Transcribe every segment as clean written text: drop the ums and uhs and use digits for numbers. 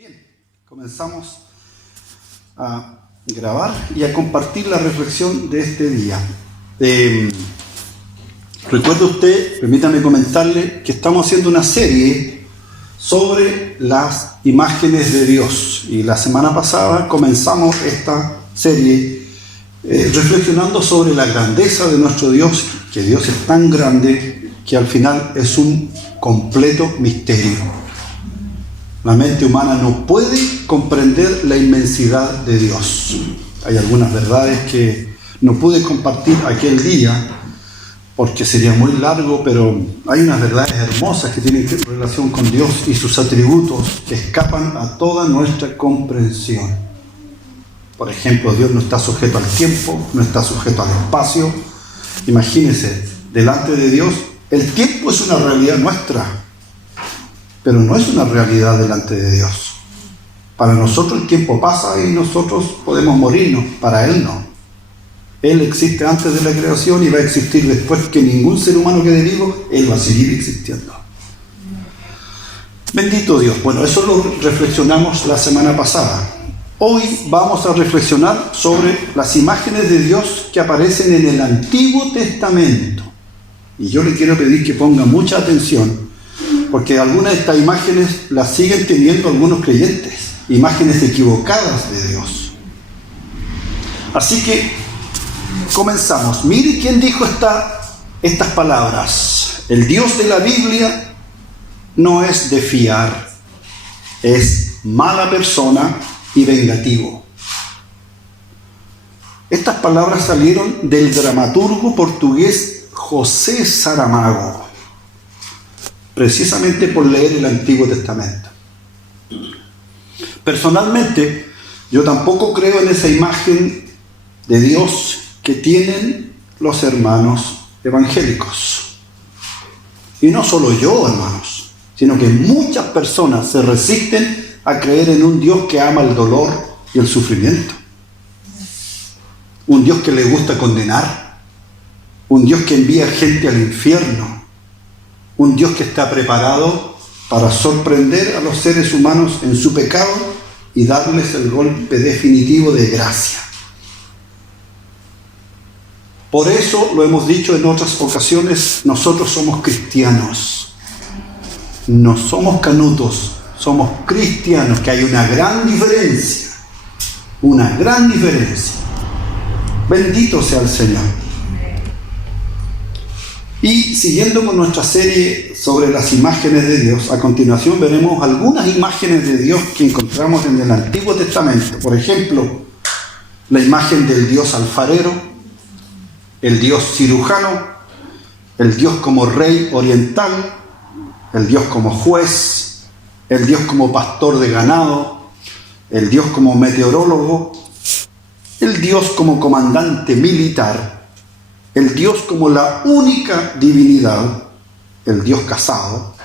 Bien, comenzamos a grabar y a compartir la reflexión de este día. Recuerde usted, permítame comentarle que estamos haciendo una serie sobre las imágenes de Dios. Y la semana pasada comenzamos esta serie reflexionando sobre la grandeza de nuestro Dios, que Dios es tan grande que al final es un completo misterio. La mente humana no puede comprender la inmensidad de Dios. Hay algunas verdades que no pude compartir aquel día porque sería muy largo, pero hay unas verdades hermosas que tienen relación con Dios y sus atributos que escapan a toda nuestra comprensión. Por ejemplo, Dios no está sujeto al tiempo, no está sujeto al espacio. Imagínense, delante de Dios, el tiempo es una realidad nuestra, pero no es una realidad delante de Dios. Para nosotros el tiempo pasa y nosotros podemos morirnos, para Él no. Él existe antes de la creación y va a existir después que ningún ser humano quede vivo, Él va a seguir existiendo. Bendito Dios. Bueno, eso lo reflexionamos la semana pasada. Hoy vamos a reflexionar sobre las imágenes de Dios que aparecen en el Antiguo Testamento. Y yo le quiero pedir que ponga mucha atención, porque algunas de estas imágenes las siguen teniendo algunos creyentes, imágenes equivocadas de Dios. Así que comenzamos. Mire quién dijo estas palabras. El Dios de la Biblia no es de fiar, es mala persona y vengativo. Estas palabras salieron del dramaturgo portugués José Saramago, precisamente por leer el Antiguo Testamento. Personalmente, yo tampoco creo en esa imagen de Dios que tienen los hermanos evangélicos. Y no solo yo, hermanos, sino que muchas personas se resisten a creer en un Dios que ama el dolor y el sufrimiento. Un Dios que le gusta condenar. Un Dios que envía gente al infierno. Un Dios que está preparado para sorprender a los seres humanos en su pecado y darles el golpe definitivo de gracia. Por eso, lo hemos dicho en otras ocasiones, nosotros somos cristianos. No somos canutos, somos cristianos, que hay una gran diferencia. Una gran diferencia. Bendito sea el Señor. Y siguiendo con nuestra serie sobre las imágenes de Dios, a continuación veremos algunas imágenes de Dios que encontramos en el Antiguo Testamento. Por ejemplo, la imagen del Dios alfarero, el Dios cirujano, el Dios como rey oriental, el Dios como juez, el Dios como pastor de ganado, el Dios como meteorólogo, el Dios como comandante militar, el Dios como la única divinidad, el Dios casado,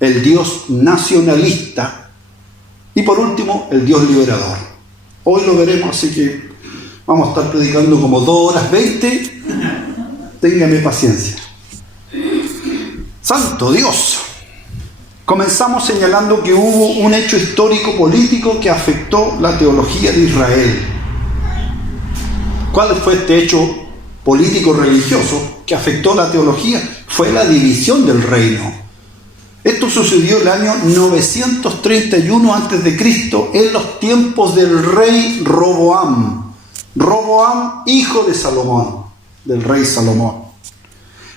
el Dios nacionalista y por último el Dios liberador. Hoy lo veremos, así que vamos a estar predicando como 2 horas 20. Téngame paciencia. Santo Dios. Comenzamos señalando que hubo un hecho histórico político que afectó la teología de Israel. ¿Cuál fue este hecho político religioso que afectó la teología? Fue la división del reino. Esto sucedió el año 931 a.C., en los tiempos del rey Roboam. Roboam, hijo de Salomón, del rey Salomón.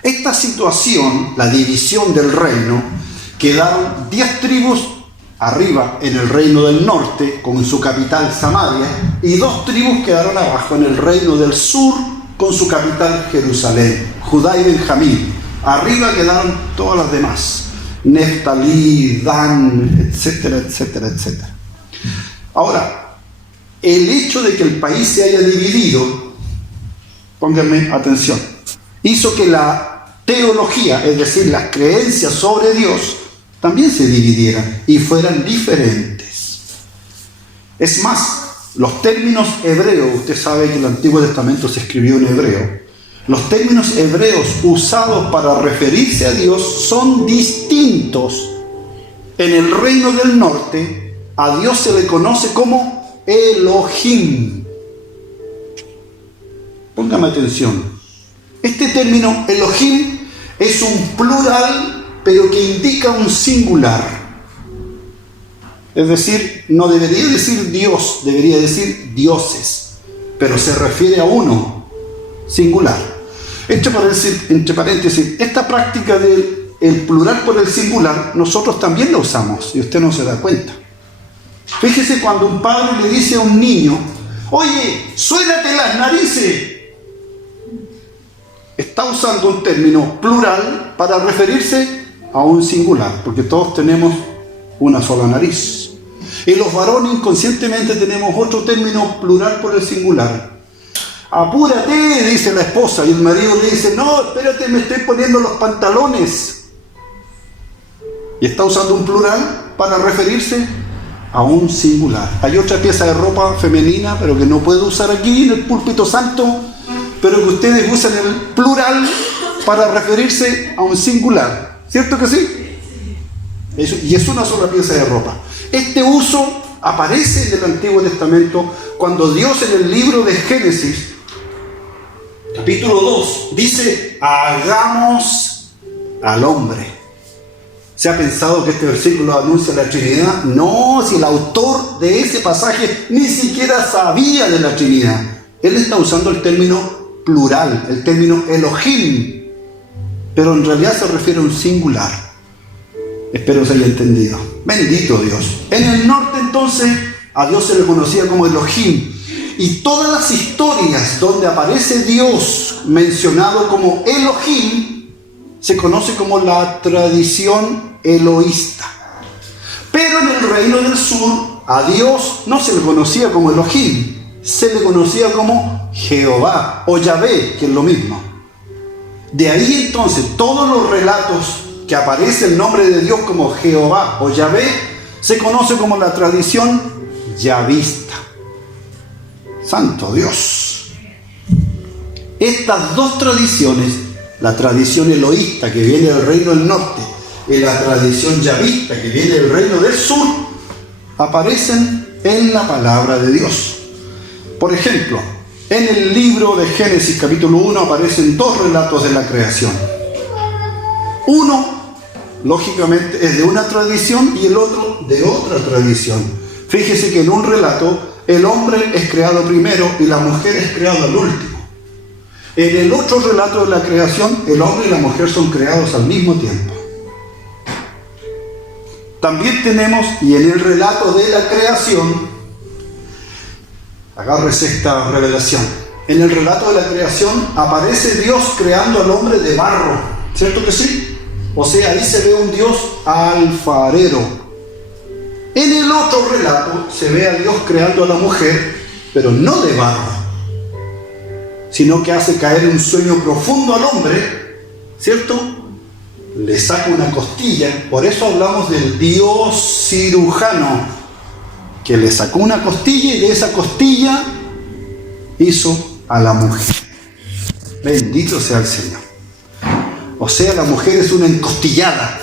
Esta situación, la división del reino, quedaron 10 tribus arriba en el reino del norte, con su capital Samaria, y 2 tribus quedaron abajo en el reino del sur, con su capital Jerusalén, Judá y Benjamín. Arriba quedaron todas las demás, Neftalí, Dan, etcétera, etcétera, etcétera. Ahora, el hecho de que el país se haya dividido, pónganme atención, hizo que la teología, es decir, las creencias sobre Dios, también se dividieran y fueran diferentes. Es más, los términos hebreos, usted sabe que el Antiguo Testamento se escribió en hebreo, los términos hebreos usados para referirse a Dios son distintos En el reino del norte, a Dios se le conoce como Elohim. Póngame atención. Este término Elohim es un plural, pero que indica un singular. Es decir, no debería decir Dios, debería decir dioses, pero se refiere a uno, singular. Entre paréntesis, esta práctica del plural por el singular, nosotros también la usamos, y usted no se da cuenta. Fíjese cuando un padre le dice a un niño, oye, suénate las narices. Está usando un término plural para referirse a un singular, porque todos tenemos una sola nariz. Y los varones inconscientemente tenemos otro término plural por el singular. Apúrate, dice la esposa, y el marido le dice, no, espérate, me estoy poniendo los pantalones. Y está usando un plural para referirse a un singular. Hay otra pieza de ropa femenina, pero que no puedo usar aquí en el púlpito santo, pero que ustedes usan el plural para referirse a un singular. ¿Cierto que sí? Y es una sola pieza de ropa. Este uso aparece en el Antiguo Testamento cuando Dios en el libro de Génesis, capítulo 2, dice, hagamos al hombre. ¿Se ha pensado que este versículo anuncia la Trinidad? No, si el autor de ese pasaje ni siquiera sabía de la Trinidad. Él está usando el término plural, el término Elohim, pero en realidad se refiere a un singular. Espero se haya entendido. Bendito Dios. En el norte entonces a Dios se le conocía como Elohim, y todas las historias donde aparece Dios mencionado como Elohim se conoce como la tradición eloísta. Pero en el reino del sur a Dios no se le conocía como Elohim, se le conocía como Jehová o Yahvé, que es lo mismo. De ahí entonces todos los relatos que aparece el nombre de Dios como Jehová o Yahvé se conoce como la tradición yahvista. Santo Dios. Estas dos tradiciones, la tradición eloísta que viene del reino del norte y la tradición yahvista que viene del reino del sur, aparecen en la palabra de Dios. Por ejemplo, en el libro de Génesis capítulo 1 aparecen dos relatos de la creación. Uno, lógicamente, es de una tradición y el otro de otra tradición. Fíjese que en un relato el hombre es creado primero y la mujer es creada al último. En el otro relato de la creación, el hombre y la mujer son creados al mismo tiempo. También tenemos, y en el relato de la creación, agárrese esta revelación, en el relato de la creación aparece Dios creando al hombre de barro, ¿cierto que sí? O sea, ahí se ve un Dios alfarero. En el otro relato se ve a Dios creando a la mujer, pero no de barro, sino que hace caer un sueño profundo al hombre, ¿cierto? Le saca una costilla, por eso hablamos del Dios cirujano, que le sacó una costilla y de esa costilla hizo a la mujer. Bendito sea el Señor. O sea, la mujer es una encostillada.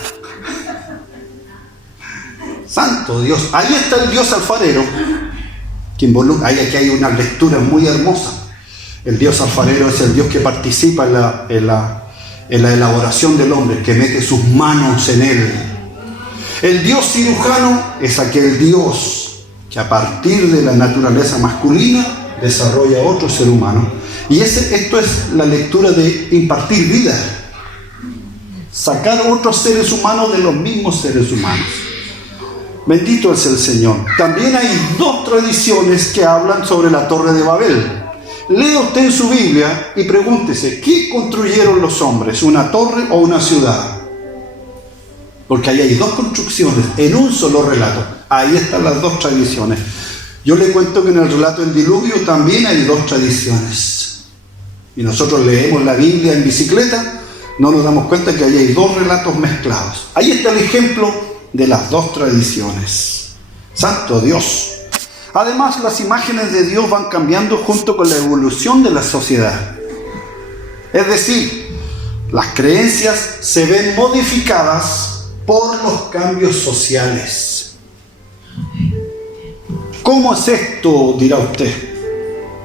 Santo Dios. Ahí está el Dios alfarero, que involucra, aquí hay una lectura muy hermosa. El Dios alfarero es el Dios que participa en la elaboración del hombre, que mete sus manos en él. El Dios cirujano es aquel Dios que a partir de la naturaleza masculina desarrolla otro ser humano. Y esto es la lectura de impartir vida, sacar otros seres humanos de los mismos seres humanos. Bendito es el Señor. También hay dos tradiciones que hablan sobre la Torre de Babel. Lea usted en su Biblia y pregúntese, ¿qué construyeron los hombres? ¿Una torre o una ciudad? Porque ahí hay dos construcciones en un solo relato. Ahí están las dos tradiciones. Yo le cuento que en el relato del diluvio también hay dos tradiciones. Y nosotros leemos la Biblia en bicicleta, no nos damos cuenta que ahí hay dos relatos mezclados. Ahí está el ejemplo de las dos tradiciones. Santo Dios. Además, las imágenes de Dios van cambiando junto con la evolución de la sociedad. Es decir, las creencias se ven modificadas por los cambios sociales. ¿Cómo es esto?, dirá usted.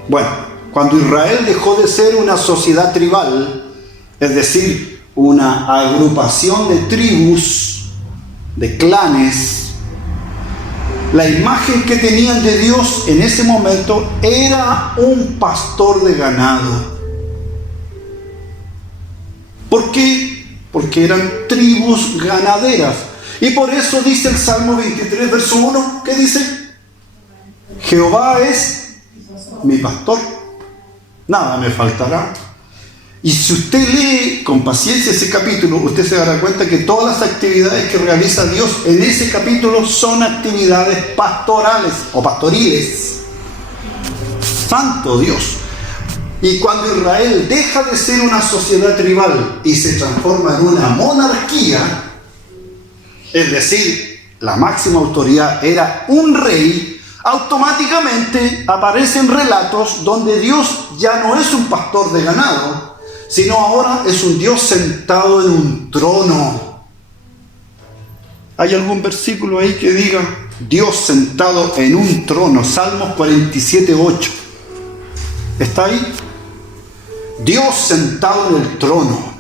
Bueno, cuando Israel dejó de ser una sociedad tribal, es decir, una agrupación de tribus, de clanes, la imagen que tenían de Dios en ese momento era un pastor de ganado. ¿Por qué? Porque eran tribus ganaderas. Y por eso dice el Salmo 23, verso 1, ¿qué dice? Jehová es mi pastor, nada me faltará. Y si usted lee con paciencia ese capítulo, usted se dará cuenta que todas las actividades que realiza Dios en ese capítulo son actividades pastorales o pastoriles. Santo Dios. Y cuando Israel deja de ser una sociedad tribal y se transforma en una monarquía, es decir, la máxima autoridad era un rey, automáticamente aparecen relatos donde Dios ya no es un pastor de ganado, sino ahora es un Dios sentado en un trono. ¿Hay algún versículo ahí que diga Dios sentado en un trono? Salmos 47:8. ¿Está ahí? Dios sentado en el trono.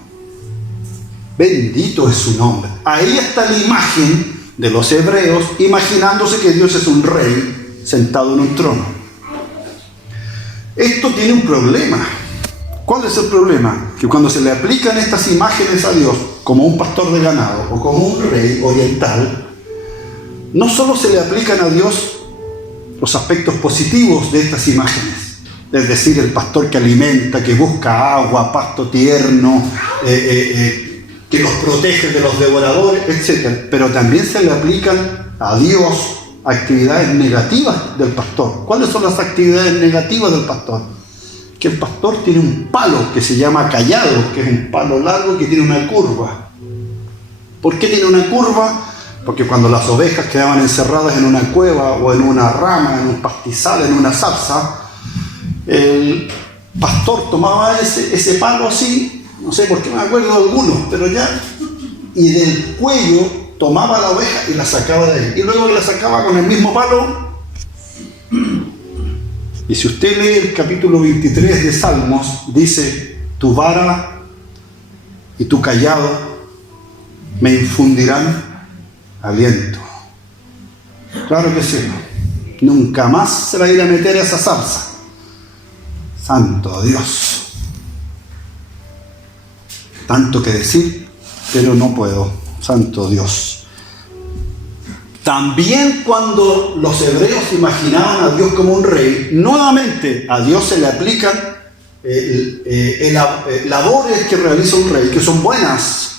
Bendito es su nombre. Ahí está la imagen de los hebreos, imaginándose que Dios es un rey sentado en un trono. Esto tiene un problema. ¿Cuál es el problema? Que cuando se le aplican estas imágenes a Dios como un pastor de ganado o como un rey oriental, no solo se le aplican a Dios los aspectos positivos de estas imágenes, es decir, el pastor que alimenta, que busca agua, pasto tierno, que los protege de los devoradores, etc. Pero también se le aplican a Dios actividades negativas del pastor. ¿Cuáles son las actividades negativas del pastor? Que el pastor tiene un palo que se llama cayado, que es un palo largo que tiene una curva. ¿Por qué tiene una curva? Porque cuando las ovejas quedaban encerradas en una cueva o en una rama, en un pastizal, en una zarza, el pastor tomaba ese palo así, no sé por qué me acuerdo de algunos, pero ya, y del cuello tomaba la oveja y la sacaba de ahí. Y luego la sacaba con el mismo palo. Y si usted lee el capítulo 23 de Salmos, dice, tu vara y tu cayado me infundirán aliento. Claro que sí. Nunca más se va a ir a meter a esa zarza. Santo Dios. Tanto que decir, pero no puedo. Santo Dios. También cuando los hebreos imaginaban a Dios como un rey, nuevamente a Dios se le aplican labores que realiza un rey, que son buenas,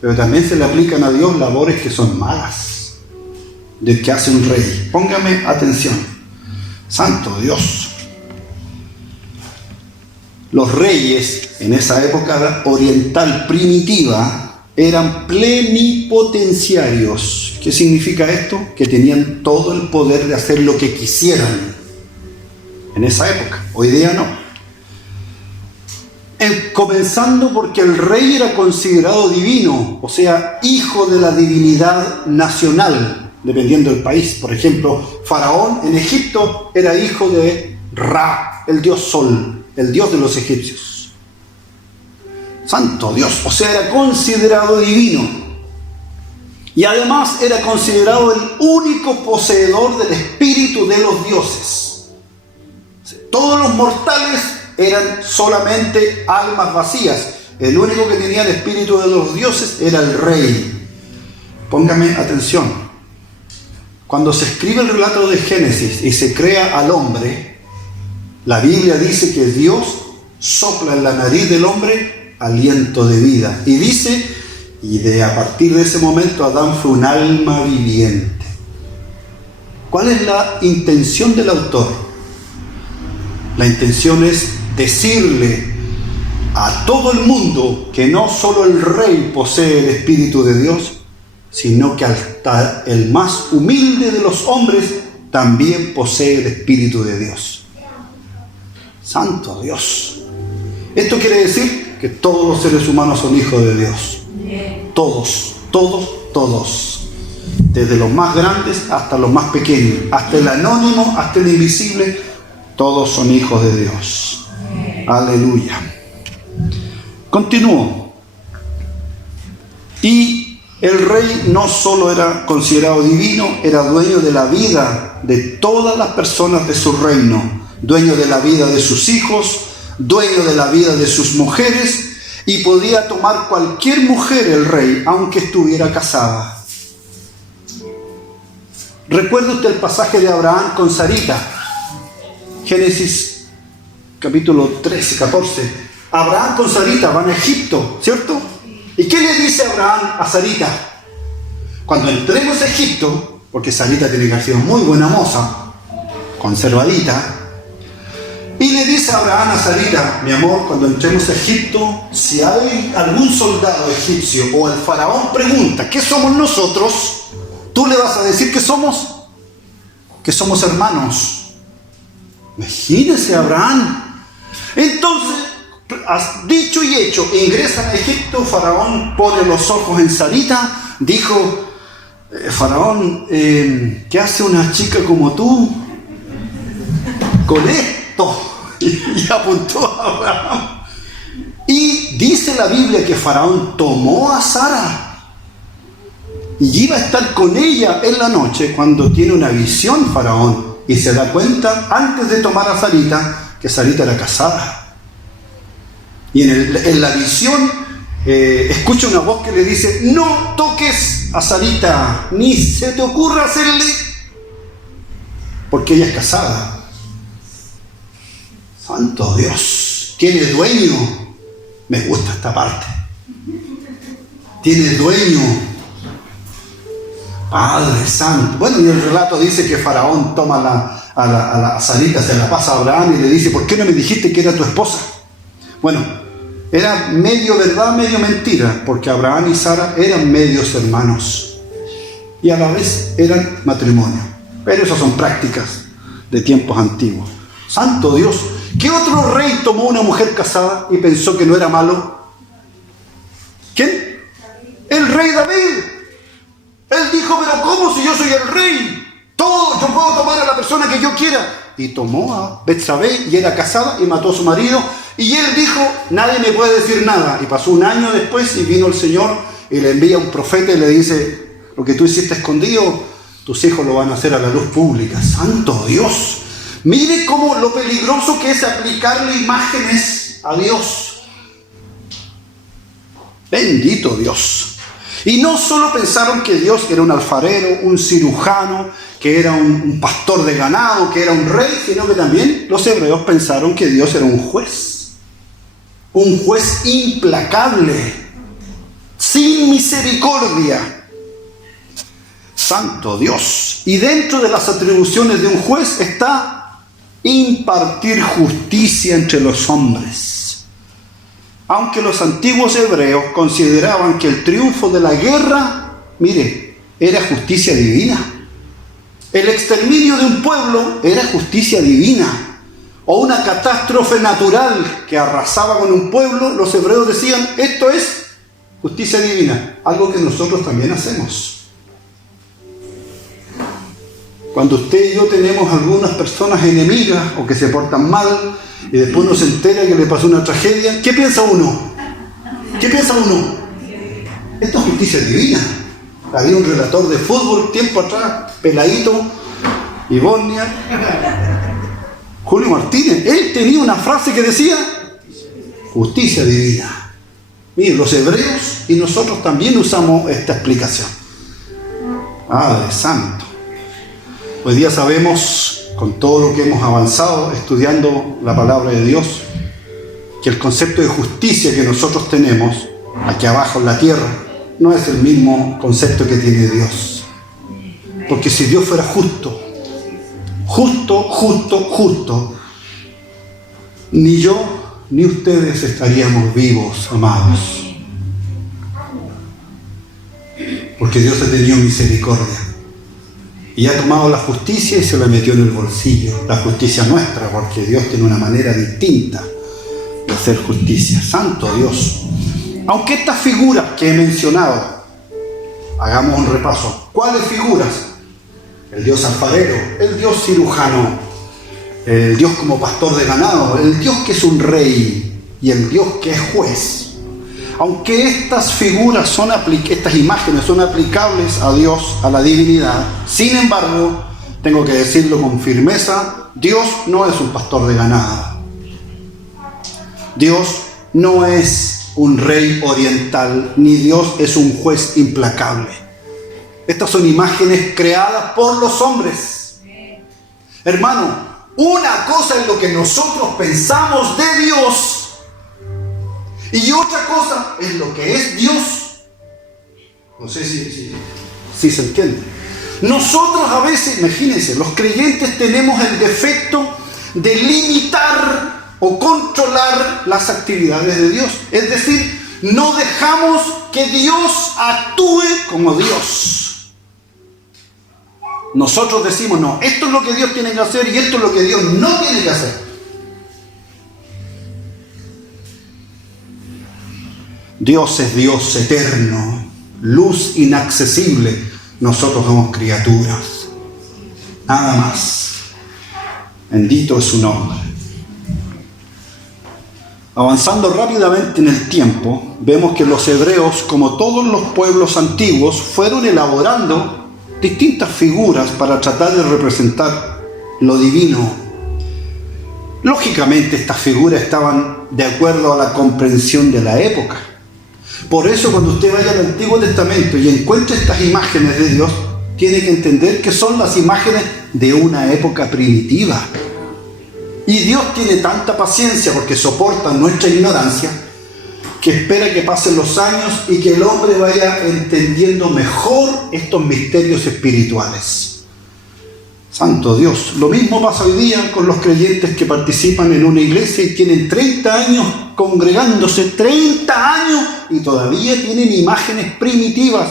pero también se le aplican a Dios labores que son malas, de que hace un rey. Póngame atención. Santo Dios. Los reyes en esa época oriental primitiva eran plenipotenciarios. ¿Qué significa esto? Que tenían todo el poder de hacer lo que quisieran en esa época. Hoy día no. Comenzando porque el rey era considerado divino, o sea, hijo de la divinidad nacional, dependiendo del país. Por ejemplo, Faraón en Egipto era hijo de Ra, el dios Sol, el dios de los egipcios. Santo Dios, o sea, era considerado divino. Y además era considerado el único poseedor del espíritu de los dioses. Todos los mortales eran solamente almas vacías. El único que tenía el espíritu de los dioses era el rey. Póngame atención. Cuando se escribe el relato de Génesis y se crea al hombre, la Biblia dice que Dios sopla en la nariz del hombre aliento de vida. Y dice, a partir de ese momento Adán fue un alma viviente. ¿Cuál es la intención del autor? La intención es decirle a todo el mundo que no solo el rey posee el Espíritu de Dios, sino que hasta el más humilde de los hombres también posee el Espíritu de Dios. Santo Dios. Esto quiere decir que todos los seres humanos son hijos de Dios. Todos Todos. Desde los más grandes hasta los más pequeños, hasta el anónimo, hasta el invisible, todos son hijos de Dios. Aleluya. Continúo. Y el rey no solo era considerado divino, era dueño de la vida de todas las personas de su reino, dueño de la vida de sus hijos, dueño de la vida de sus mujeres, y podía tomar cualquier mujer el rey, aunque estuviera casada. ¿Recuerda usted el pasaje de Abraham con Sarita? Génesis capítulo 13, 14. Abraham con Sarita van a Egipto, ¿cierto? ¿Y qué le dice Abraham a Sarita? Cuando entremos a Egipto, porque Sarita tiene que haber sido muy buena moza, conservadita, y le dice Abraham a Sarita: mi amor, cuando entremos a Egipto, si hay algún soldado egipcio o el faraón pregunta ¿qué somos nosotros?, tú le vas a decir que somos hermanos. Imagínese, Abraham. Entonces, dicho y hecho, ingresan a Egipto. Faraón pone los ojos en Sarita. Dijo: Faraón, ¿qué hace una chica como tú con esto? Y apuntó a Abraham. Y dice la Biblia que Faraón tomó a Sara y iba a estar con ella en la noche, cuando tiene una visión Faraón y se da cuenta, antes de tomar a Sarita, que Sarita era casada. Y en la visión escucha una voz que le dice: no toques a Sarita, ni se te ocurra hacerle, porque ella es casada. Santo Dios, tiene dueño. Me gusta esta parte. Tiene dueño. Padre Santo. Bueno, y el relato dice que Faraón toma a la Sarita, se la pasa a Abraham y le dice: ¿por qué no me dijiste que era tu esposa? Bueno, era medio verdad, medio mentira, porque Abraham y Sara eran medios hermanos y a la vez eran matrimonio. Pero esas son prácticas de tiempos antiguos. Santo Dios, ¿qué otro rey tomó una mujer casada y pensó que no era malo? ¿Quién? El rey David. Él dijo: pero ¿cómo, si yo soy el rey? Yo puedo tomar a la persona que yo quiera. Y tomó a Betsabé, y era casada, y mató a su marido. Y él dijo: nadie me puede decir nada. Y pasó un año después, y vino el Señor, y le envía un profeta, y le dice: lo que tú hiciste escondido, tus hijos lo van a hacer a la luz pública. ¡Santo Dios! Mire cómo lo peligroso que es aplicarle imágenes a Dios. Bendito Dios. Y no solo pensaron que Dios era un alfarero, un cirujano, que era un pastor de ganado, que era un rey, sino que también los hebreos pensaron que Dios era un juez implacable, sin misericordia. Santo Dios. Y dentro de las atribuciones de un juez está impartir justicia entre los hombres. Aunque los antiguos hebreos consideraban que el triunfo de la guerra, mire, era justicia divina. El exterminio de un pueblo era justicia divina. O una catástrofe natural que arrasaba con un pueblo, los hebreos decían: esto es justicia divina. Algo que nosotros también hacemos. Cuando usted y yo tenemos algunas personas enemigas o que se portan mal, y después uno se entera que le pasó una tragedia, ¿qué piensa uno? Esto es justicia divina. Había un relator de fútbol tiempo atrás, peladito, y Bosnia, Julio Martínez. Él tenía una frase que decía: justicia divina. Miren, los hebreos y nosotros también usamos esta explicación. Padre Santo. Hoy día sabemos, con todo lo que hemos avanzado estudiando la palabra de Dios, que el concepto de justicia que nosotros tenemos aquí abajo en la tierra no es el mismo concepto que tiene Dios. Porque si Dios fuera justo, ni yo ni ustedes estaríamos vivos, amados. Porque Dios ha tenido misericordia. Y ha tomado la justicia y se la metió en el bolsillo. La justicia nuestra, porque Dios tiene una manera distinta de hacer justicia. Santo Dios. Aunque estas figuras que he mencionado hagamos un repaso. ¿Cuáles figuras? El Dios alfarero, el Dios cirujano, el Dios como pastor de ganado, el Dios que es un rey y el Dios que es juez. Aunque estas figuras estas imágenes son aplicables a Dios, a la divinidad, sin embargo, tengo que decirlo con firmeza, Dios no es un pastor de ganado. Dios no es un rey oriental, ni Dios es un juez implacable. Estas son imágenes creadas por los hombres. Hermano, una cosa es lo que nosotros pensamos de Dios y otra cosa es lo que es Dios. No sé si se entiende. Nosotros a veces, imagínense, los creyentes tenemos el defecto de limitar o controlar las actividades de Dios. Es decir, no dejamos que Dios actúe como Dios. Nosotros decimos, no, esto es lo que Dios tiene que hacer y esto es lo que Dios no tiene que hacer. Dios es Dios eterno, luz inaccesible. Nosotros somos criaturas. Nada más. Bendito es su nombre. Avanzando rápidamente en el tiempo, vemos que los hebreos, como todos los pueblos antiguos, fueron elaborando distintas figuras para tratar de representar lo divino. Lógicamente, estas figuras estaban de acuerdo a la comprensión de la época. Por eso, cuando usted vaya al Antiguo Testamento y encuentre estas imágenes de Dios, tiene que entender que son las imágenes de una época primitiva. Y Dios tiene tanta paciencia porque soporta nuestra ignorancia, que espera que pasen los años y que el hombre vaya entendiendo mejor estos misterios espirituales. Santo Dios. Lo mismo pasa hoy día con los creyentes que participan en una iglesia y tienen 30 años congregándose, 30 años, y todavía tienen imágenes primitivas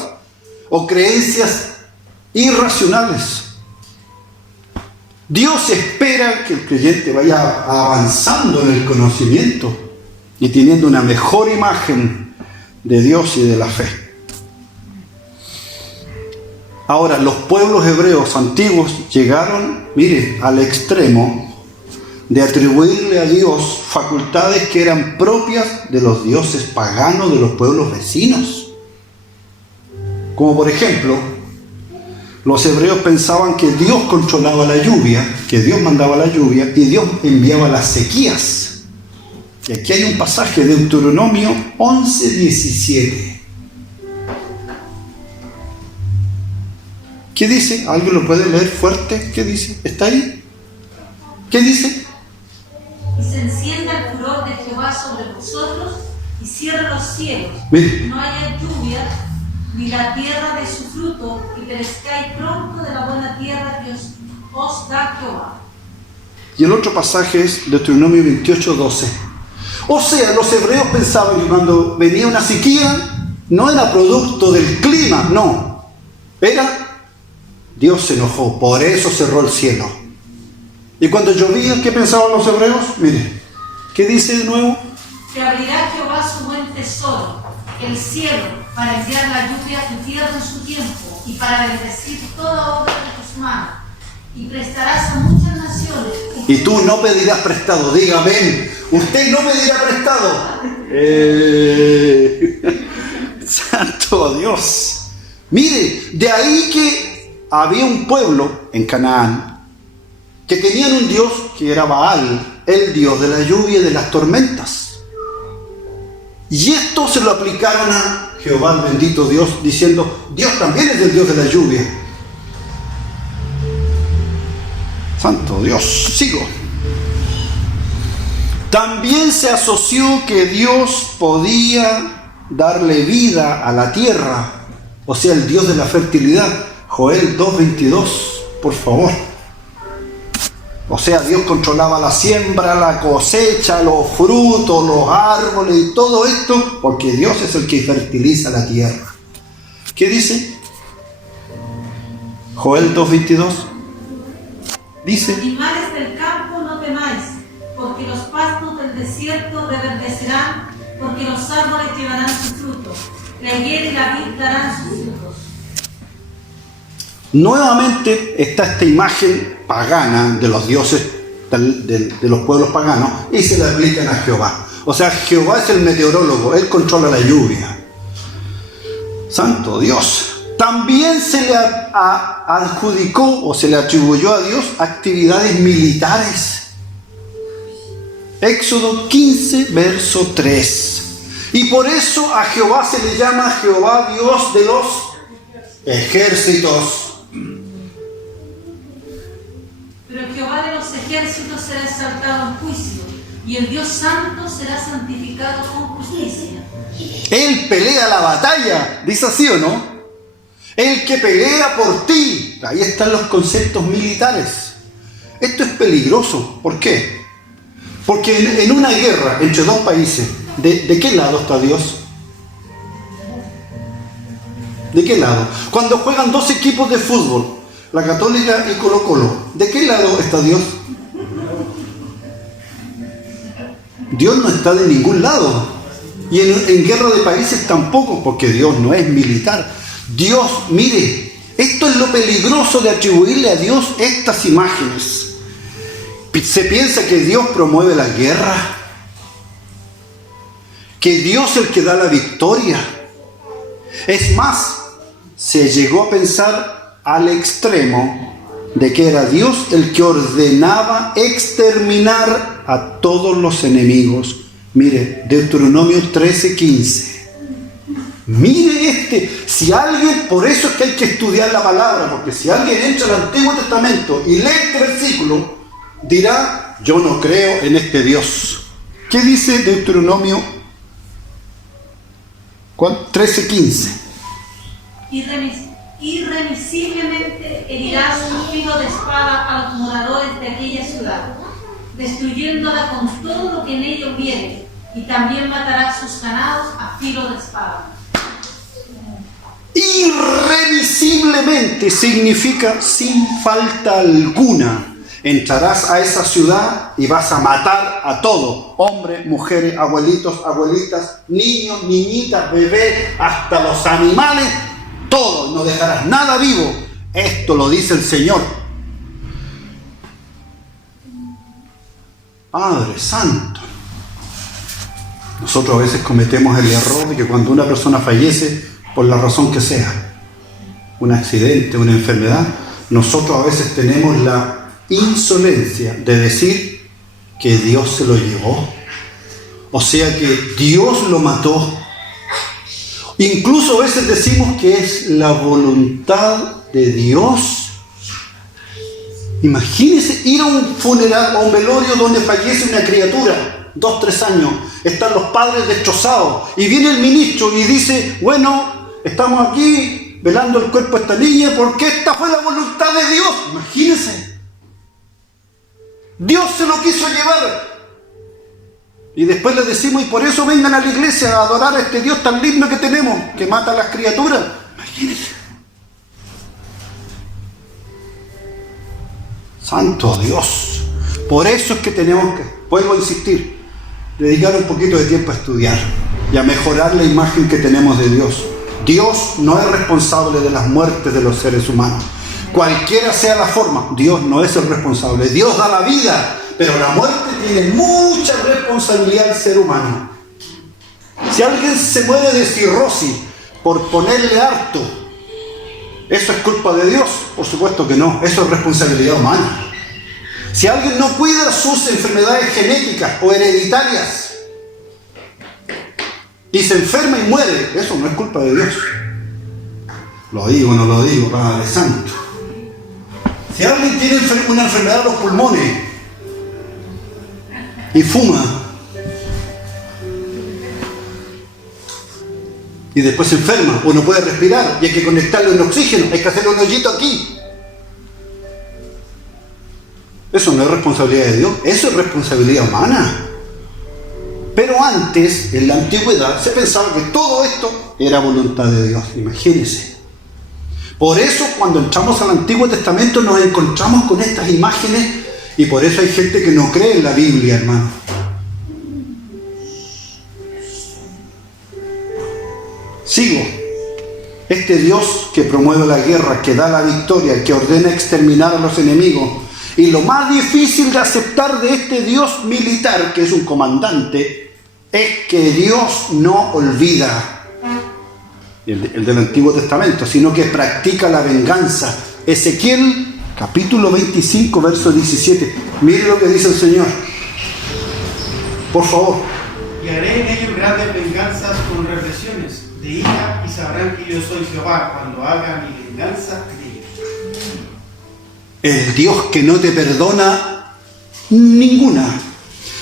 o creencias irracionales. Dios espera que el creyente vaya avanzando en el conocimiento y teniendo una mejor imagen de Dios y de la fe. Ahora, los pueblos hebreos antiguos llegaron, mire, al extremo de atribuirle a Dios facultades que eran propias de los dioses paganos de los pueblos vecinos. Como por ejemplo, los hebreos pensaban que Dios controlaba la lluvia, que Dios mandaba la lluvia y Dios enviaba las sequías. Y aquí hay un pasaje de Deuteronomio 11:17. ¿Qué dice? ¿Alguien lo puede leer fuerte? ¿Qué dice? ¿Está ahí? ¿Qué dice? Y se encienda el furor de Jehová sobre vosotros y cierre los cielos. Mire. No haya lluvia ni la tierra de su fruto, y perezcáis pronto de la buena tierra que os da Jehová. Y el otro pasaje es Deuteronomio 28:12. O sea, los hebreos pensaban que cuando venía una sequía no era producto del clima, no. Era Dios se enojó, por eso cerró el cielo. Y cuando llovía, ¿qué pensaban los hebreos? Mire, ¿qué dice de nuevo? Que abrirá Jehová su buen tesoro, el cielo, para enviar la lluvia a tu tierra en su tiempo y para bendecir toda obra de tus manos. Y prestarás a muchas naciones. Y tú no pedirás prestado, diga amén. Usted no pedirá prestado. Santo Dios. Mire, de ahí que había un pueblo en Canaán que tenían un dios que era Baal, el dios de la lluvia y de las tormentas. Y esto se lo aplicaron a Jehová, el bendito Dios, diciendo, Dios también es el dios de la lluvia. Santo Dios, sigo. También se asoció que Dios podía darle vida a la tierra, o sea, el Dios de la fertilidad. Joel 2:22, por favor. O sea, Dios controlaba la siembra, la cosecha, los frutos, los árboles y todo esto, porque Dios es el que fertiliza la tierra. ¿Qué dice? Joel 2:22. Dice: Animales del campo no temáis, porque los pastos del desierto reverdecerán, porque los árboles llevarán su fruto, la higuera y la vid darán sus frutos. Nuevamente está esta imagen pagana de los dioses de los pueblos paganos y se la aplican a Jehová. O sea, Jehová es el meteorólogo, Él controla la lluvia. Santo Dios. También se le adjudicó o se le atribuyó a Dios actividades militares. Éxodo 15, verso 3. Y por eso a Jehová se le llama Jehová Dios de los ejércitos. Pero Jehová de los ejércitos será exaltado en juicio, y el Dios santo será santificado con justicia. Él pelea la batalla, dice así o no. El que pelea por ti. Ahí están los conceptos militares. Esto es peligroso. ¿Por qué? Porque en una guerra entre dos países, ¿de qué lado está Dios? ¿De qué lado? Cuando juegan dos equipos de fútbol, la Católica y Colo-Colo, ¿de qué lado está Dios? Dios no está de ningún lado. Y en guerra de países tampoco, porque Dios no es militar. Dios, mire, esto es lo peligroso de atribuirle a Dios estas imágenes. Se piensa que Dios promueve la guerra, que Dios es el que da la victoria. Es más, se llegó a pensar al extremo de que era Dios el que ordenaba exterminar a todos los enemigos. Mire, Deuteronomio 13:15. Mire si alguien, por eso es que hay que estudiar la palabra, porque si alguien entra al Antiguo Testamento y lee este versículo, dirá, yo no creo en este Dios. ¿Qué dice Deuteronomio 13:15? Irremisiblemente herirás con filo de espada a los moradores de aquella ciudad, destruyéndola con todo lo que en ella hubiere, y también matarás sus ganados a filo de espada. Irremisiblemente significa sin falta alguna. Entrarás a esa ciudad y vas a matar a todo, hombres, mujeres, abuelitos, abuelitas, niños, niñitas, bebés, hasta los animales, todo, no dejarás nada vivo. Esto lo dice el Señor. Padre Santo. Nosotros a veces cometemos el error de que cuando una persona fallece, por la razón que sea, un accidente, una enfermedad, nosotros a veces tenemos la insolencia de decir que Dios se lo llevó. O sea que Dios lo mató. Incluso a veces decimos que es la voluntad de Dios. Imagínense ir a un funeral o un velorio donde fallece una criatura, 2, 3 años, están los padres destrozados y viene el ministro y dice, bueno, estamos aquí velando el cuerpo de esta niña porque esta fue la voluntad de Dios. Imagínense. Dios se lo quiso llevar. Y después le decimos, y por eso vengan a la iglesia a adorar a este Dios tan lindo que tenemos, que mata a las criaturas. Imagínense. Santo Dios. Por eso es que tenemos que, vuelvo a insistir, dedicar un poquito de tiempo a estudiar y a mejorar la imagen que tenemos de Dios. Dios no es responsable de las muertes de los seres humanos. Cualquiera sea la forma, Dios no es el responsable. Dios da la vida, pero la muerte tiene mucha responsabilidad del ser humano. Si alguien se muere de cirrosis por ponerle harto, ¿eso es culpa de Dios? Por supuesto que no, eso es responsabilidad humana. Si alguien no cuida sus enfermedades genéticas o hereditarias y se enferma y muere, eso no es culpa de Dios. Lo digo o no lo digo, Padre Santo. Si alguien tiene una enfermedad de los pulmones y fuma y después se enferma o no puede respirar y hay que conectarle un oxígeno, hay que hacerle un hoyito aquí, eso no es responsabilidad de Dios, eso es responsabilidad humana. Pero antes, en la antigüedad, se pensaba que todo esto era voluntad de Dios. Imagínense. Por eso, cuando entramos al Antiguo Testamento, nos encontramos con estas imágenes y por eso hay gente que no cree en la Biblia, hermano. Sigo. Este Dios que promueve la guerra, que da la victoria, que ordena exterminar a los enemigos. Y lo más difícil de aceptar de este Dios militar, que es un comandante, es que Dios no olvida, el del Antiguo Testamento, sino que practica la venganza. Ezequiel capítulo 25, verso 17. Mire lo que dice el Señor. Por favor. Y haré en ellos grandes venganzas con represiones de ira, y sabrán que yo soy Jehová cuando haga mi venganza de ellos. El Dios que no te perdona ninguna.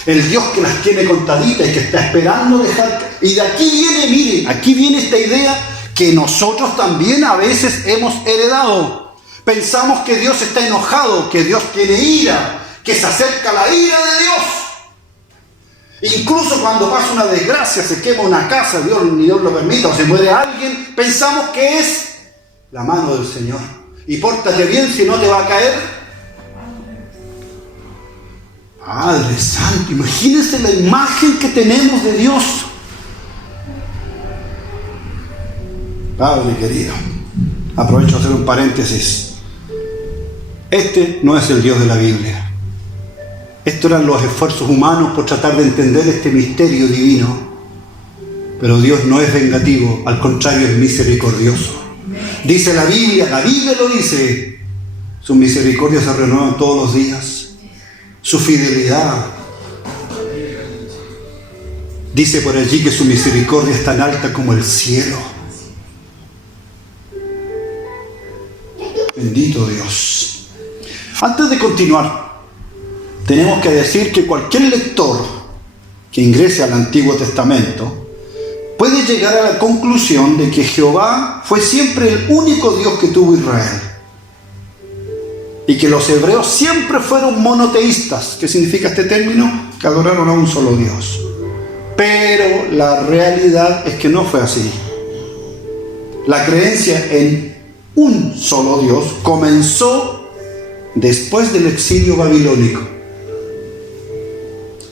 El Dios que las tiene contaditas y que está esperando dejar. Y de aquí viene, mire, aquí viene esta idea que nosotros también a veces hemos heredado. Pensamos que Dios está enojado, que Dios tiene ira, que se acerca la ira de Dios. Incluso cuando pasa una desgracia, se quema una casa, Dios lo permita, o se muere alguien, pensamos que es la mano del Señor. Y pórtate bien, si no te va a caer. Padre Santo, imagínense la imagen que tenemos de Dios. Padre querido, aprovecho a hacer un paréntesis. Este no es el Dios de la Biblia. Estos eran los esfuerzos humanos por tratar de entender este misterio divino. Pero Dios no es vengativo, al contrario es misericordioso. Dice la Biblia lo dice, sus misericordias se renuevan todos los días. Su fidelidad. Dice por allí que su misericordia es tan alta como el cielo. Bendito Dios. Antes de continuar, tenemos que decir que cualquier lector que ingrese al Antiguo Testamento puede llegar a la conclusión de que Jehová fue siempre el único Dios que tuvo Israel. Y que los hebreos siempre fueron monoteístas. ¿Qué significa este término? Que adoraron a un solo Dios. Pero la realidad es que no fue así. La creencia en un solo Dios comenzó después del exilio babilónico.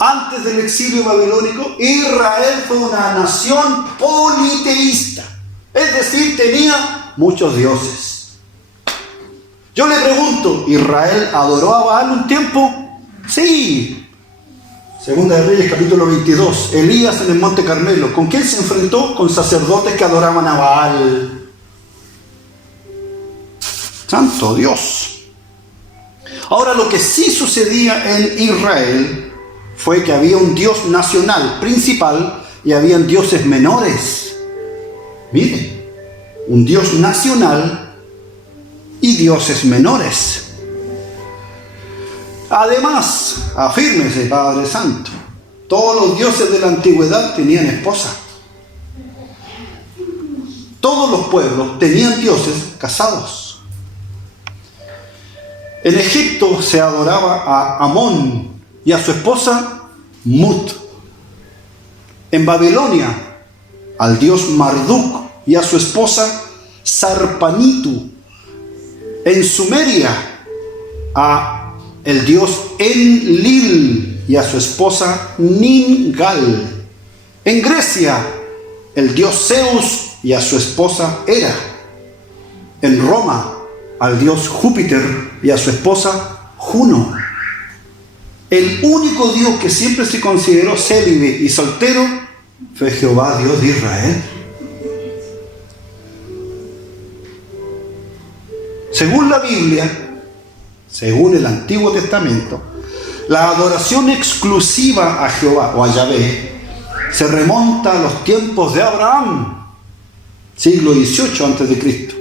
Antes del exilio babilónico, Israel fue una nación politeísta. Es decir, tenía muchos dioses. Yo le pregunto, ¿Israel adoró a Baal un tiempo? Sí. Segunda de Reyes, capítulo 22. Elías en el Monte Carmelo. ¿Con quién se enfrentó? Con sacerdotes que adoraban a Baal. Santo Dios. Ahora, lo que sí sucedía en Israel fue que había un Dios nacional principal y habían dioses menores. Miren, un Dios nacional y dioses menores. Además, afírmese, Padre Santo, todos los dioses de la antigüedad tenían esposa. Todos los pueblos tenían dioses casados. En Egipto se adoraba a Amón y a su esposa Mut. En Babilonia, al dios Marduk y a su esposa Sarpanitu. En Sumeria, a el dios Enlil y a su esposa Ningal. En Grecia, el dios Zeus y a su esposa Hera. En Roma, al dios Júpiter y a su esposa Juno. El único Dios que siempre se consideró célibe y soltero fue Jehová, Dios de Israel. Según la Biblia, según el Antiguo Testamento, la adoración exclusiva a Jehová o a Yahvé se remonta a los tiempos de Abraham, siglo XVIII a.C.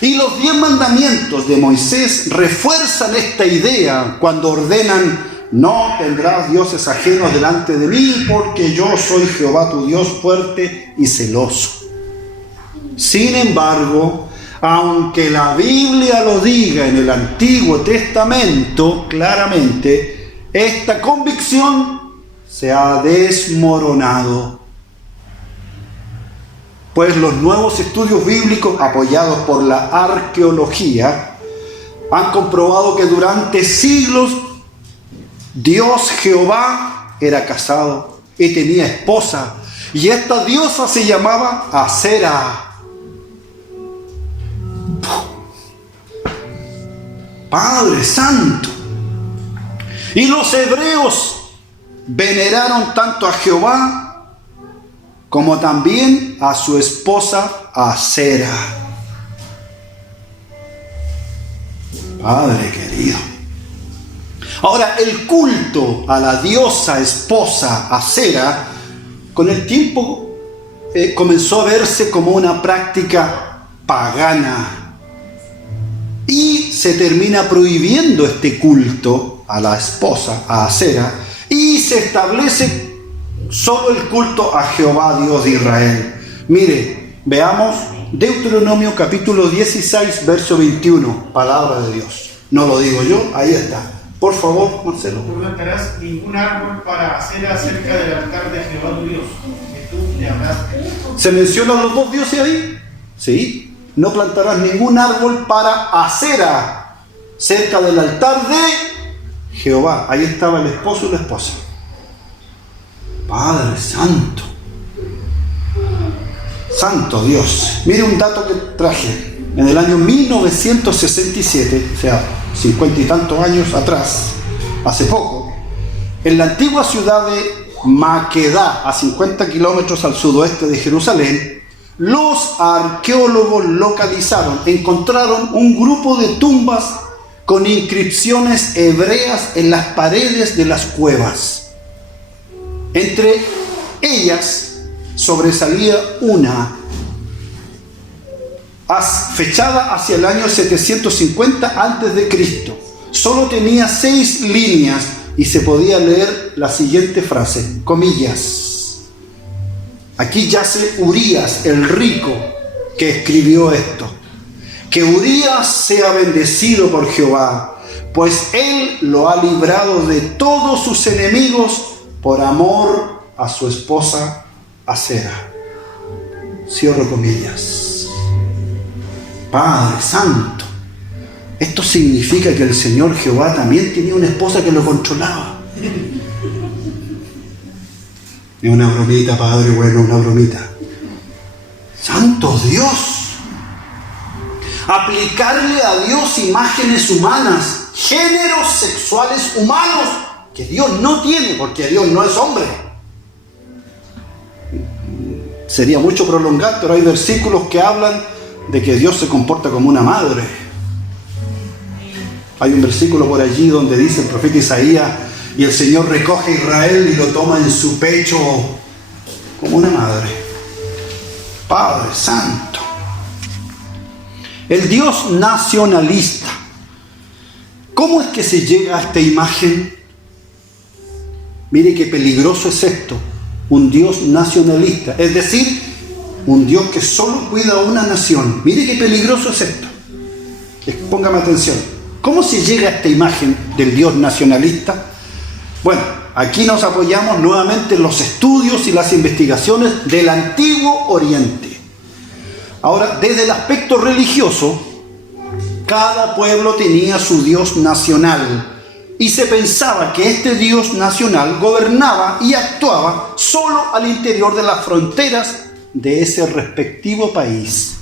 Y los 10 mandamientos de Moisés refuerzan esta idea cuando ordenan: no tendrás dioses ajenos delante de mí, porque yo soy Jehová tu Dios fuerte y celoso. Sin embargo, aunque la Biblia lo diga en el Antiguo Testamento claramente, esta convicción se ha desmoronado. Pues los nuevos estudios bíblicos apoyados por la arqueología han comprobado que durante siglos Dios Jehová era casado y tenía esposa, y esta diosa se llamaba Asera. Padre Santo. Y los hebreos veneraron tanto a Jehová como también a su esposa Asera. Padre querido. Ahora, el culto a la diosa esposa Asera, con el tiempo comenzó a verse como una práctica pagana. Y se termina prohibiendo este culto a la esposa, a Asera, y se establece solo el culto a Jehová, Dios de Israel. Mire, veamos Deuteronomio capítulo 16, verso 21, palabra de Dios. No lo digo yo, ahí está. Por favor, Marcelo. No plantarás ningún árbol para Asera cerca del altar de Jehová tu Dios, que tú le habrás hecho. ¿Se mencionan los dos dioses ahí? Sí. No plantarás ningún árbol para Asera cerca del altar de Jehová. Ahí estaba el esposo y la esposa. Padre Santo. Santo Dios. Mire un dato que traje. En el año 1967, o sea, 50 y tantos años atrás, hace poco, en la antigua ciudad de Maquedá, a 50 kilómetros al sudoeste de Jerusalén, los arqueólogos encontraron un grupo de tumbas con inscripciones hebreas en las paredes de las cuevas. Entre ellas sobresalía una fechada hacia el año 750 a.C. Solo tenía 6 líneas y se podía leer la siguiente frase, comillas: aquí yace Urías el rico que escribió esto. Que Urías sea bendecido por Jehová, pues él lo ha librado de todos sus enemigos por amor a su esposa Asera. Cierro comillas. Padre Santo, esto significa que el Señor Jehová también tenía una esposa que lo controlaba. Es una bromita, Padre, bueno, una bromita. ¡Santo Dios! Aplicarle a Dios imágenes humanas, géneros sexuales humanos, que Dios no tiene, porque Dios no es hombre. Sería mucho prolongar, pero hay versículos que hablan de que Dios se comporta como una madre. Hay un versículo por allí donde dice el profeta Isaías: y el Señor recoge a Israel y lo toma en su pecho como una madre. Padre Santo. El Dios nacionalista. ¿Cómo es que se llega a esta imagen? Mire qué peligroso es esto. Un Dios nacionalista, es decir, un Dios que solo cuida a una nación. Mire qué peligroso es esto. Póngame atención. ¿Cómo se llega a esta imagen del Dios nacionalista? Bueno, aquí nos apoyamos nuevamente en los estudios y las investigaciones del Antiguo Oriente. Ahora, desde el aspecto religioso, cada pueblo tenía su Dios nacional. Y se pensaba que este Dios nacional gobernaba y actuaba solo al interior de las fronteras de ese respectivo país.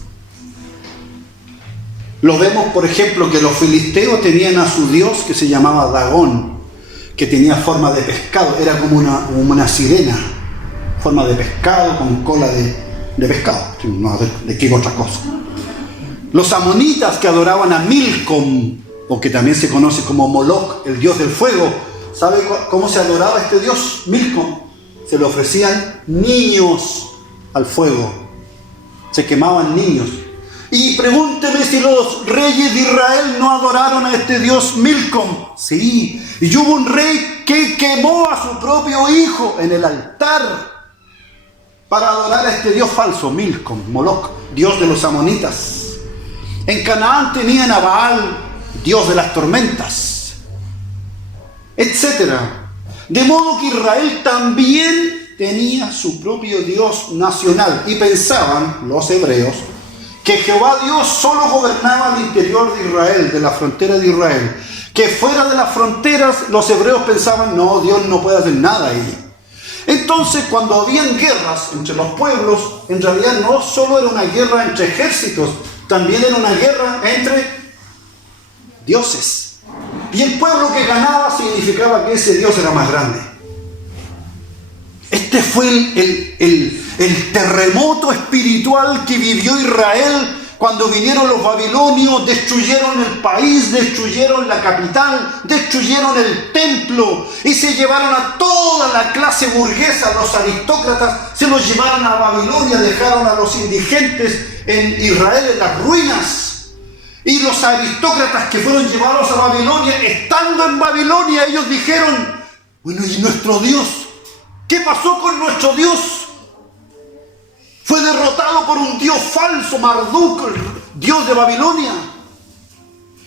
Lo vemos, por ejemplo, que los filisteos tenían a su dios que se llamaba Dagón, que tenía forma de pescado, era como una sirena, forma de pescado con cola de pescado, no de qué otra cosa. Los amonitas que adoraban a Milcom, o que también se conoce como Moloch, el dios del fuego. ¿Sabe cómo se adoraba este dios Milcom? Se le ofrecían niños al fuego, se quemaban niños. Y pregúnteme si los reyes de Israel no adoraron a este dios Milcom. Sí, y hubo un rey que quemó a su propio hijo en el altar para adorar a este dios falso, Milcom, Moloch, dios de los amonitas. En Canaán tenían a Baal, dios de las tormentas, etc. De modo que Israel también tenía su propio Dios nacional, y pensaban los hebreos que Jehová Dios solo gobernaba al interior de Israel, de la frontera de Israel, que fuera de las fronteras los hebreos pensaban: no, Dios no puede hacer nada ahí. Entonces, cuando habían guerras entre los pueblos, en realidad no solo era una guerra entre ejércitos, también era una guerra entre dioses. Y el pueblo que ganaba significaba que ese Dios era más grande. Este fue el terremoto espiritual que vivió Israel cuando vinieron los babilonios, destruyeron el país, destruyeron la capital, destruyeron el templo y se llevaron a toda la clase burguesa, los aristócratas, se los llevaron a Babilonia, dejaron a los indigentes en Israel en las ruinas. Y los aristócratas que fueron llevados a Babilonia, estando en Babilonia, ellos dijeron, bueno, ¿y nuestro Dios? ¿Qué pasó con nuestro Dios? Fue derrotado por un dios falso, Marduk, el dios de Babilonia.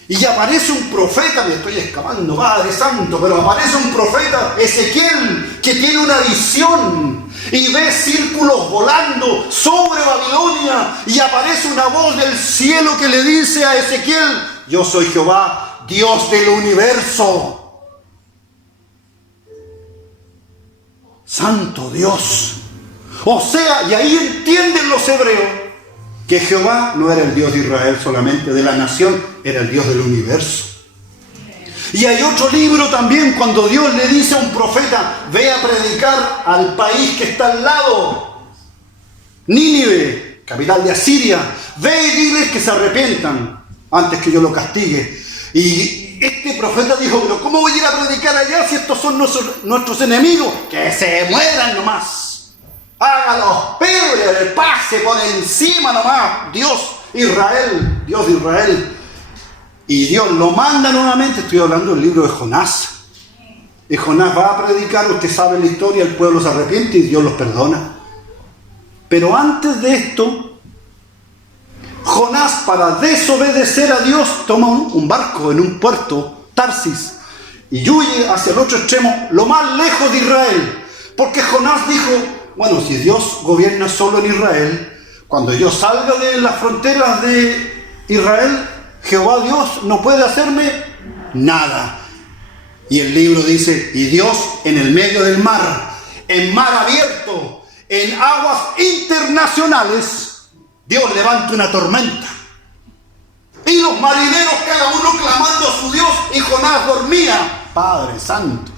Y aparece un profeta, me estoy escapando, Padre Santo, pero aparece un profeta, Ezequiel, que tiene una visión y ve círculos volando sobre Babilonia y aparece una voz del cielo que le dice a Ezequiel, yo soy Jehová, Dios del universo. Santo Dios. O sea, y ahí entienden los hebreos que Jehová no era el Dios de Israel solamente, de la nación, era el Dios del universo. Y hay otro libro también cuando Dios le dice a un profeta, ve a predicar al país que está al lado, Nínive, capital de Asiria, ve y diles que se arrepientan antes que yo lo castigue. Y este profeta dijo, pero ¿cómo voy a ir a predicar allá si estos son nuestros enemigos? Que se mueran nomás. Hágalos pebre, pase por encima nomás. Dios Israel, Dios de Israel. Y Dios lo manda nuevamente. Estoy hablando del libro de Jonás. Y Jonás va a predicar, usted sabe la historia, el pueblo se arrepiente y Dios los perdona. Pero antes de esto, Jonás, para desobedecer a Dios, toma un barco en un puerto, Tarsis, y huye hacia el otro extremo, lo más lejos de Israel. Porque Jonás dijo, bueno, si Dios gobierna solo en Israel, cuando yo salga de las fronteras de Israel, Jehová Dios no puede hacerme nada. Y el libro dice, y Dios en el medio del mar, en mar abierto, en aguas internacionales, Dios levanta una tormenta. Y los marineros, cada uno clamando a su Dios, y Jonás dormía. Padre Santo.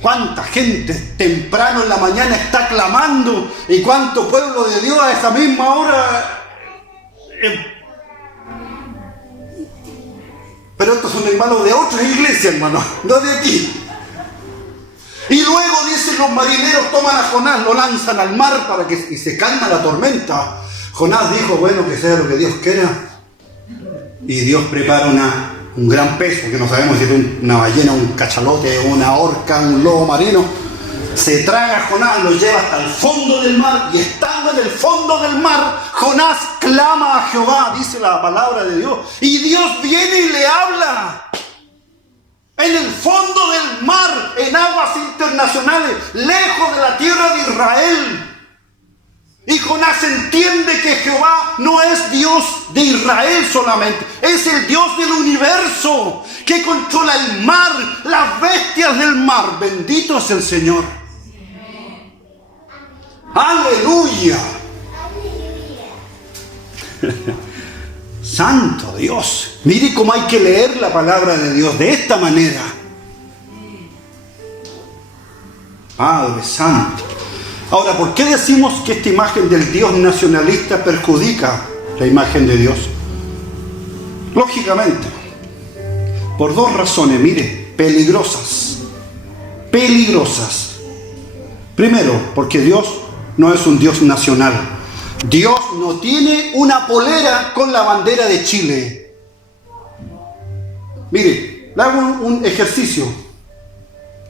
Cuánta gente temprano en la mañana está clamando y cuánto pueblo de Dios a esa misma hora. Pero estos son hermanos de otras iglesias, hermano, no de aquí. Y luego dicen los marineros, toman a Jonás, lo lanzan al mar para que y se calma la tormenta. Jonás dijo, bueno, que sea lo que Dios quiera. Y Dios prepara un gran pez, porque no sabemos si es una ballena, un cachalote, una orca, un lobo marino. Se traga a Jonás, lo lleva hasta el fondo del mar, y estando en el fondo del mar, Jonás clama a Jehová, dice la palabra de Dios, y Dios viene y le habla. En el fondo del mar, en aguas internacionales, lejos de la tierra de Israel. Y Jonás entiende que Jehová no es Dios de Israel solamente, es el Dios del universo, que controla el mar, las bestias del mar. Bendito es el Señor. ¡Aleluya! Santo Dios. Mire cómo hay que leer la palabra de Dios de esta manera. Padre Santo. Ahora, ¿por qué decimos que esta imagen del Dios nacionalista perjudica la imagen de Dios? Lógicamente, por dos razones, mire, peligrosas. Peligrosas. Primero, porque Dios no es un Dios nacional. Dios no tiene una polera con la bandera de Chile. Mire, le hago un ejercicio.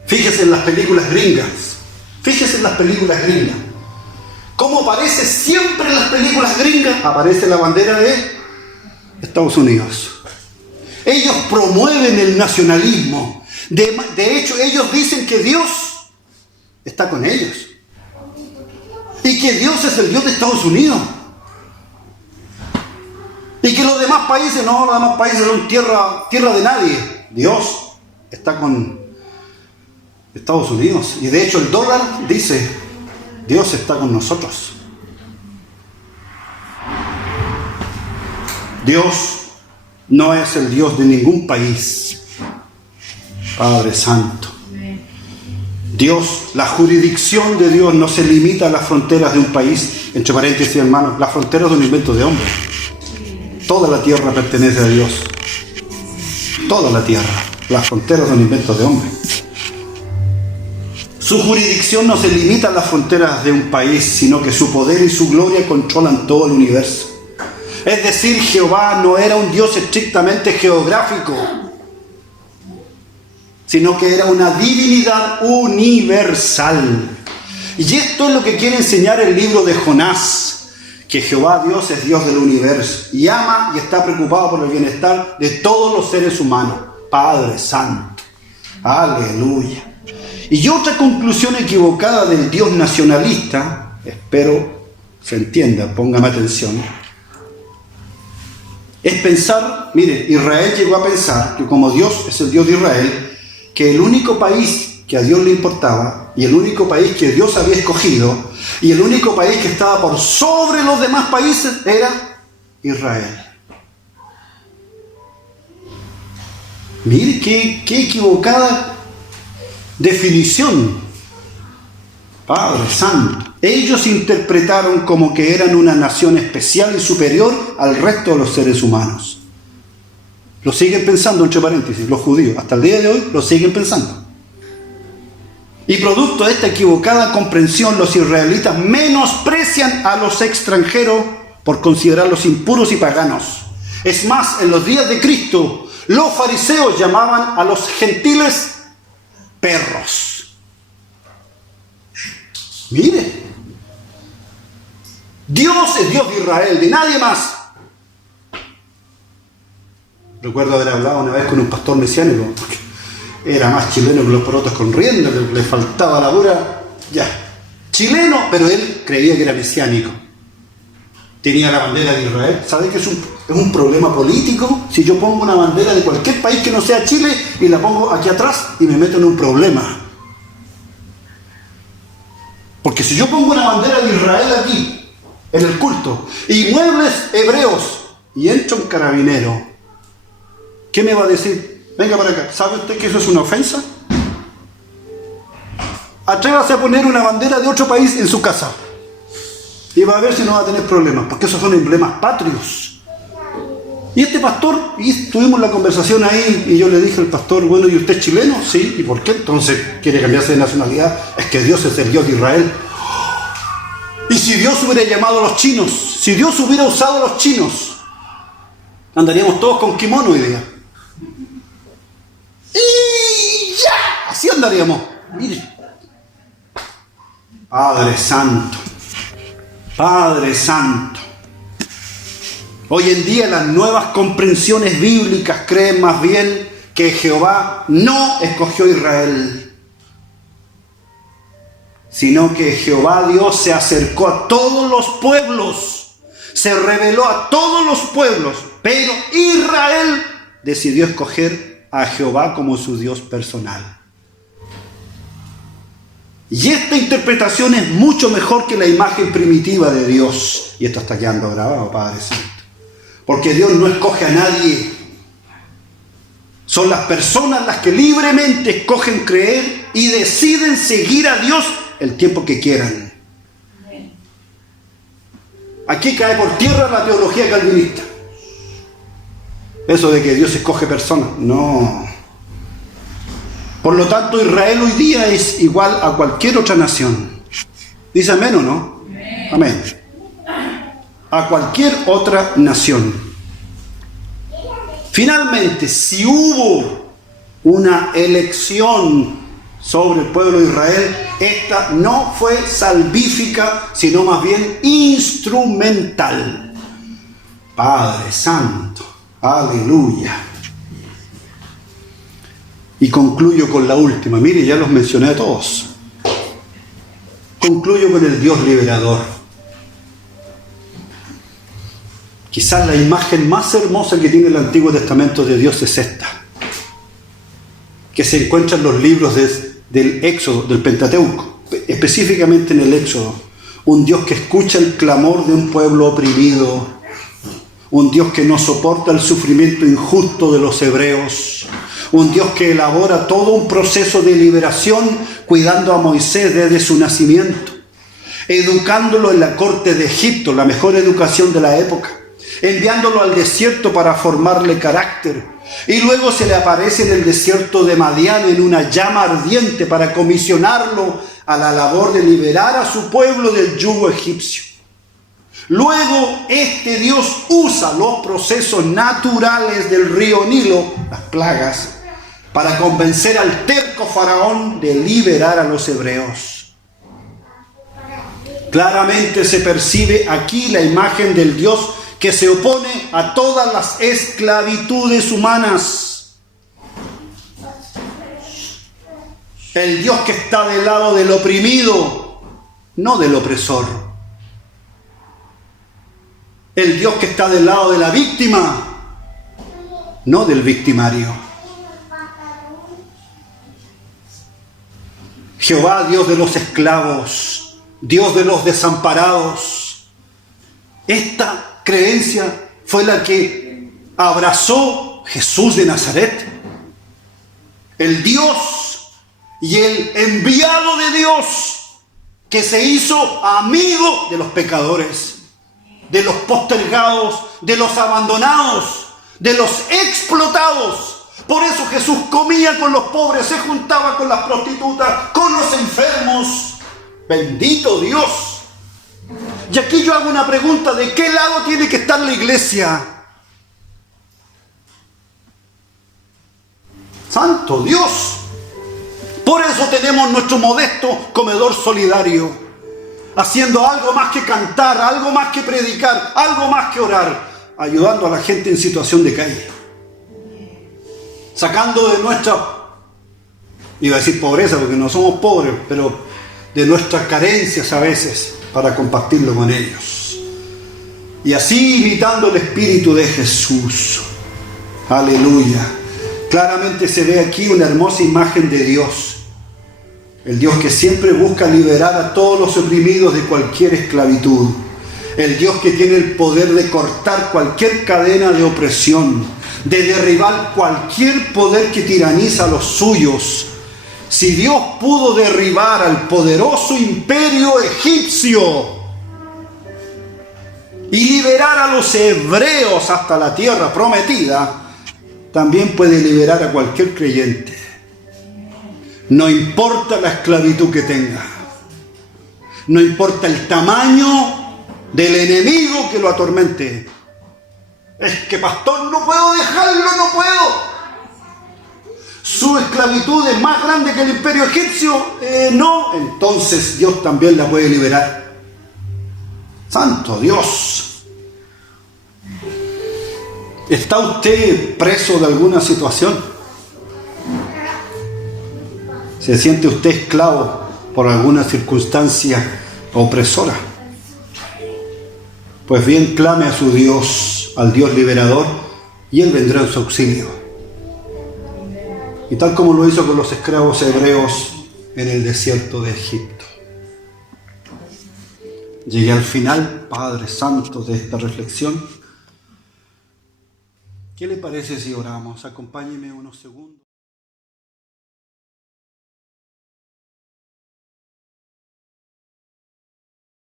Fíjese en las películas gringas. Fíjese en las películas gringas. ¿Cómo aparece siempre en las películas gringas? Aparece la bandera de Estados Unidos. Ellos promueven el nacionalismo. De hecho, ellos dicen que Dios está con ellos. Y que Dios es el Dios de Estados Unidos. Y que los demás países, no, los demás países son tierra de nadie. Dios está con Estados Unidos. Y de hecho el dólar dice, Dios está con nosotros. Dios no es el Dios de ningún país. Padre Santo. Dios, la jurisdicción de Dios no se limita a las fronteras de un país, entre paréntesis, hermanos, las fronteras de un invento de hombre. Toda la tierra pertenece a Dios. Toda la tierra, las fronteras de un invento de hombre. Su jurisdicción no se limita a las fronteras de un país, sino que su poder y su gloria controlan todo el universo. Es decir, Jehová no era un Dios estrictamente geográfico, sino que era una divinidad universal. Y esto es lo que quiere enseñar el libro de Jonás, que Jehová Dios es Dios del universo y ama y está preocupado por el bienestar de todos los seres humanos. Padre Santo. Aleluya. Y otra conclusión equivocada del Dios nacionalista, espero se entienda, póngame atención, es pensar, mire, Israel llegó a pensar que como Dios es el Dios de Israel, que el único país que a Dios le importaba, y el único país que Dios había escogido, y el único país que estaba por sobre los demás países era Israel. Mire qué equivocada definición. Padre Santo. Ellos interpretaron como que eran una nación especial y superior al resto de los seres humanos. Lo siguen pensando, entre paréntesis, los judíos. Hasta el día de hoy lo siguen pensando. Y producto de esta equivocada comprensión, los israelitas menosprecian a los extranjeros por considerarlos impuros y paganos. Es más, en los días de Cristo, los fariseos llamaban a los gentiles perros. Mire, Dios es Dios de Israel, de nadie más. Recuerdo haber hablado una vez con un pastor mesiánico, era más chileno que los porotos con rienda, le faltaba la pura, chileno, pero él creía que era mesiánico. Tenía la bandera de Israel. ¿Sabe que es un problema político? Si yo pongo una bandera de cualquier país que no sea Chile y la pongo aquí atrás y me meto en un problema. Porque si yo pongo una bandera de Israel aquí, en el culto, y muebles hebreos, y entra un carabinero, ¿qué me va a decir? Venga para acá, ¿sabe usted que eso es una ofensa? Atrévase a poner una bandera de otro país en su casa. Y va a ver si no va a tener problemas, porque esos son emblemas patrios. Y este pastor, y tuvimos la conversación ahí, y yo le dije al pastor, bueno, ¿y usted es chileno? Sí, ¿y por qué entonces quiere cambiarse de nacionalidad? Es que Dios es el Dios de Israel. Y si Dios hubiera llamado a los chinos, si Dios hubiera usado a los chinos, andaríamos todos con kimono hoy día. Y ya, así andaríamos. Mire. Padre Santo. Padre Santo. Hoy en día las nuevas comprensiones bíblicas creen más bien que Jehová no escogió a Israel, sino que Jehová Dios se acercó a todos los pueblos, se reveló a todos los pueblos, pero Israel decidió escoger a Jehová como su Dios personal. Y esta interpretación es mucho mejor que la imagen primitiva de Dios. Y esto está quedando grabado, Padre Santo. Porque Dios no escoge a nadie. Son las personas las que libremente escogen creer y deciden seguir a Dios el tiempo que quieran. Aquí cae por tierra la teología calvinista. Eso de que Dios escoge personas. No. Por lo tanto, Israel hoy día es igual a cualquier otra nación. ¿Dice amén o no? Amén. A cualquier otra nación. Finalmente, si hubo una elección sobre el pueblo de Israel, esta no fue salvífica, sino más bien instrumental. Padre Santo, aleluya. Y concluyo con la última. Mire, ya los mencioné a todos. Concluyo con el Dios liberador. Quizás la imagen más hermosa que tiene el Antiguo Testamento de Dios es esta, que se encuentra en los libros del Éxodo, del Pentateuco, específicamente en el Éxodo. Un Dios que escucha el clamor de un pueblo oprimido, un Dios que no soporta el sufrimiento injusto de los hebreos, un Dios que elabora todo un proceso de liberación cuidando a Moisés desde su nacimiento, educándolo en la corte de Egipto, la mejor educación de la época, enviándolo al desierto para formarle carácter, y luego se le aparece en el desierto de Madián en una llama ardiente para comisionarlo a la labor de liberar a su pueblo del yugo egipcio. Luego este Dios usa los procesos naturales del río Nilo, las plagas, para convencer al terco faraón de liberar a los hebreos. Claramente se percibe aquí la imagen del Dios que se opone a todas las esclavitudes humanas. El Dios que está del lado del oprimido, no del opresor. El Dios que está del lado de la víctima, no del victimario. Jehová, Dios de los esclavos, Dios de los desamparados. Esta creencia fue la que abrazó Jesús de Nazaret. El Dios y el enviado de Dios que se hizo amigo de los pecadores, de los postergados, de los abandonados, de los explotados. Por eso Jesús comía con los pobres, se juntaba con las prostitutas, con los enfermos. Bendito Dios. Y aquí yo hago una pregunta: ¿de qué lado tiene que estar la iglesia? ¡Santo Dios! Por eso tenemos nuestro modesto comedor solidario, haciendo algo más que cantar, algo más que predicar, algo más que orar, ayudando a la gente en situación de calle, sacando de nuestra, iba a decir pobreza porque no somos pobres, pero de nuestras carencias a veces, para compartirlo con ellos. Y así imitando el espíritu de Jesús. Aleluya. Claramente se ve aquí una hermosa imagen de Dios. El Dios que siempre busca liberar a todos los oprimidos de cualquier esclavitud. El Dios que tiene el poder de cortar cualquier cadena de opresión, de derribar cualquier poder que tiraniza a los suyos. Si Dios pudo derribar al poderoso imperio egipcio y liberar a los hebreos hasta la tierra prometida, también puede liberar a cualquier creyente. No importa la esclavitud que tenga, no importa el tamaño del enemigo que lo atormente. Es que, pastor, no puedo dejarlo, no puedo. Su esclavitud es más grande que el imperio egipcio. No, entonces Dios también la puede liberar. Santo Dios. ¿Está usted preso de alguna situación? ¿Se siente usted esclavo por alguna circunstancia opresora? Pues bien, clame a su Dios, al Dios liberador, y Él vendrá en su auxilio. Y tal como lo hizo con los esclavos hebreos en el desierto de Egipto. Llegué al final, Padre Santo, de esta reflexión. ¿Qué le parece si oramos? Acompáñeme unos segundos.